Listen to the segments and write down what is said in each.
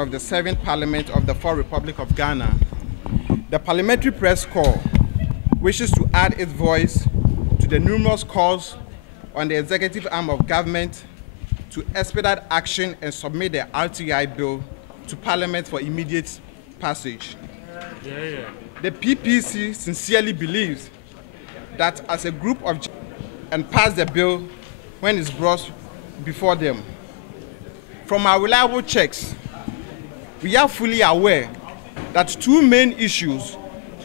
of the 7th Parliament of the Fourth Republic of Ghana, the Parliamentary Press Corps wishes to add its voice to the numerous calls on the executive arm of government to expedite action and submit the RTI Bill to Parliament for immediate passage. The PPC sincerely believes that as a group of and pass the bill when it's brought before them. From our reliable checks, we are fully aware that two main issues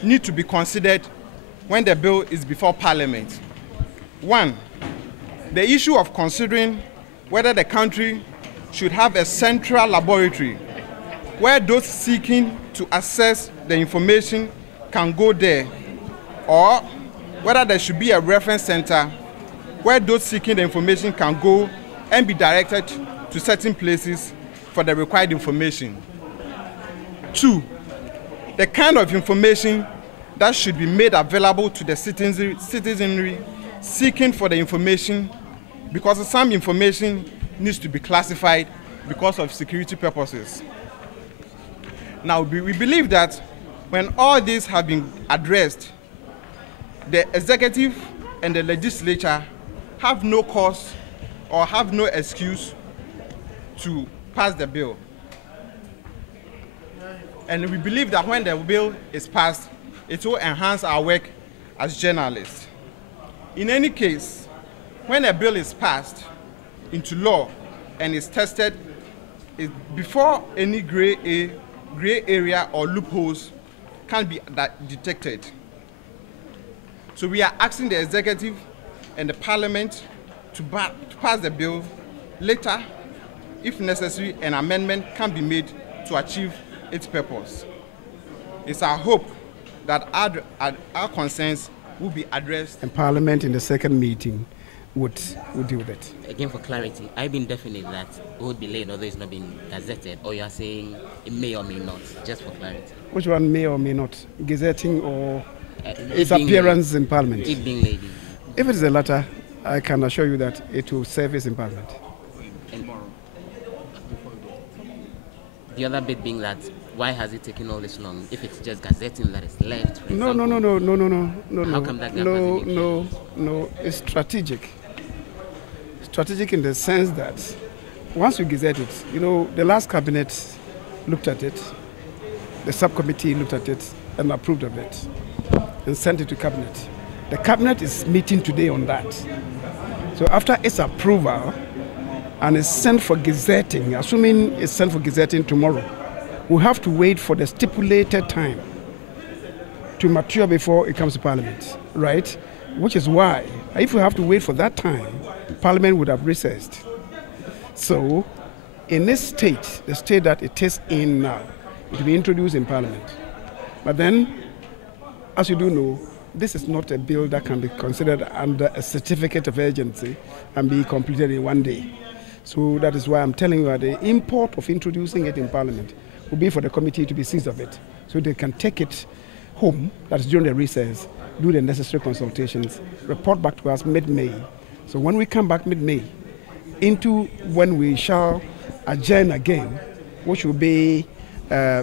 need to be considered when the bill is before Parliament. One, the issue of considering whether the country should have a central laboratory where those seeking to access the information can go there, or whether there should be a reference center where those seeking the information can go and be directed to certain places for the required information. Two, the kind of information that should be made available to the citizenry seeking for the information, because some information needs to be classified because of security purposes. Now, we believe that when all these have been addressed, the executive and the legislature have no cause or have no excuse to pass the bill. And we believe that when the bill is passed, it will enhance our work as journalists. In any case, when a bill is passed into law and is tested, before any gray area or loopholes can be detected. So we are asking the executive and the Parliament to pass the bill. Later, if necessary, an amendment can be made to achieve its purpose. It's our hope that our concerns will be addressed. And Parliament in the second meeting would deal with it. Again, for clarity, I've been definite that it would be late, although it's not been gazetted, or you are saying it may or may not, just for clarity. Which one may or may not? Gazetting or its appearance in Parliament? It being late. If it is the latter, I can assure you that it will surface in Parliament. And the other bit being that, why has it taken all this long? If it's just gazetting that is left, for No. How come that No, it's strategic. Strategic in the sense that once you gazette it, the last cabinet looked at it, the subcommittee looked at it and approved of it and sent it to cabinet. The cabinet is meeting today on that. So after its approval and it's sent for gazetting, assuming it's sent for gazetting tomorrow, we have to wait for the stipulated time to mature before it comes to Parliament, right? Which is why, if we have to wait for that time, Parliament would have recessed. So, in this state, the state that it is in now, it will be introduced in Parliament. But then, as you do know, this is not a bill that can be considered under a certificate of urgency and be completed in one day. So that is why I'm telling you that the import of introducing it in Parliament will be for the committee to be seized of it, so they can take it home, that's during the recess, do the necessary consultations, report back to us mid-May. So when we come back mid-May, into when we shall adjourn again, which will be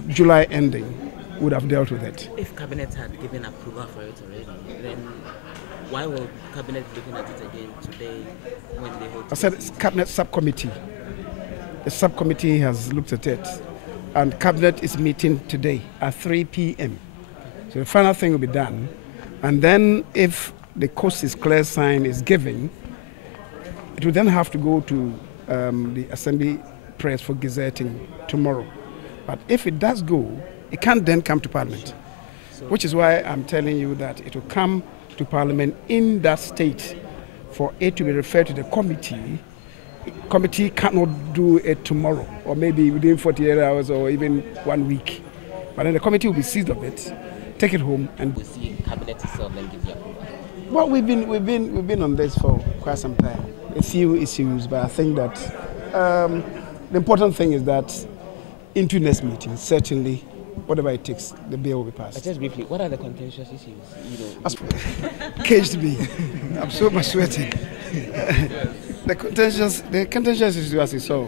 July ending, would have dealt with it. If Cabinet had given approval for it already, then why will Cabinet be looking at it again today when they hold? I said it's Cabinet subcommittee. The subcommittee has looked at it, and Cabinet is meeting today at 3 p.m. So the final thing will be done, and then if the coast is clear sign is given, it will then have to go to the Assembly Press for gazetting tomorrow. But if it does go, it can't then come to Parliament, which is why I'm telling you that it will come to Parliament in that state for it to be referred to the committee. Committee cannot do it tomorrow, or maybe within 48 hours or even 1 week. But then the committee will be seized of it, take it home, and we'll see Cabinet itself then give you approval. Well, we've been on this for quite some time. A few issues, but I think that the important thing is that into next meeting, certainly, whatever it takes, the bill will be passed. Just briefly, what are the contentious issues? Caged me. I'm so much sweating. The contentious issue, as you saw,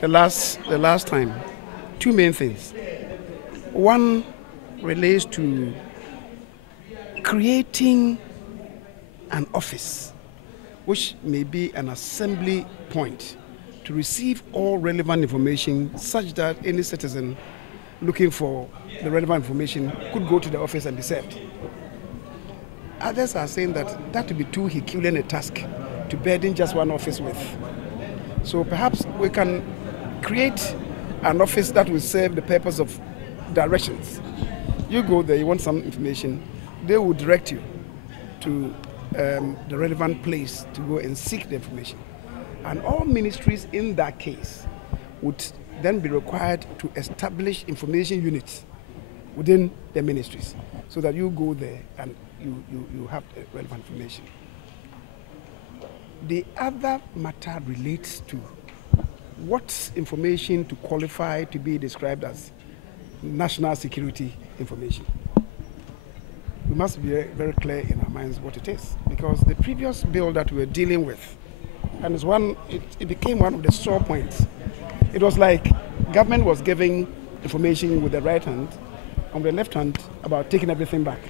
the last time, two main things. One relates to creating an office which may be an assembly point to receive all relevant information such that any citizen looking for the relevant information could go to the office and be served. Others are saying that would be too Herculean a task to burden just one office with. So perhaps we can create an office that will serve the purpose of directions. You go there, you want some information, they will direct you to the relevant place to go and seek the information. And all ministries in that case would then be required to establish information units within the ministries so that you go there and you have the relevant information. The other matter relates to what information to qualify to be described as national security information. We must be very clear in our minds what it is, because the previous bill that we were dealing with, and it became one of the sore points. It was like government was giving information with the right hand, on the left hand about taking everything back.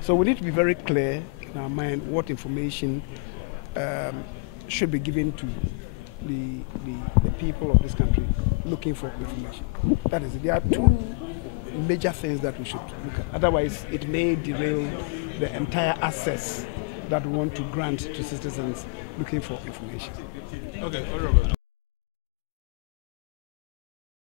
So we need to be very clear in our mind what information should be given to the people of this country looking for information. That is, there are two major things that we should look at. Otherwise, it may derail the entire access that we want to grant to citizens looking for information. Okay, all right.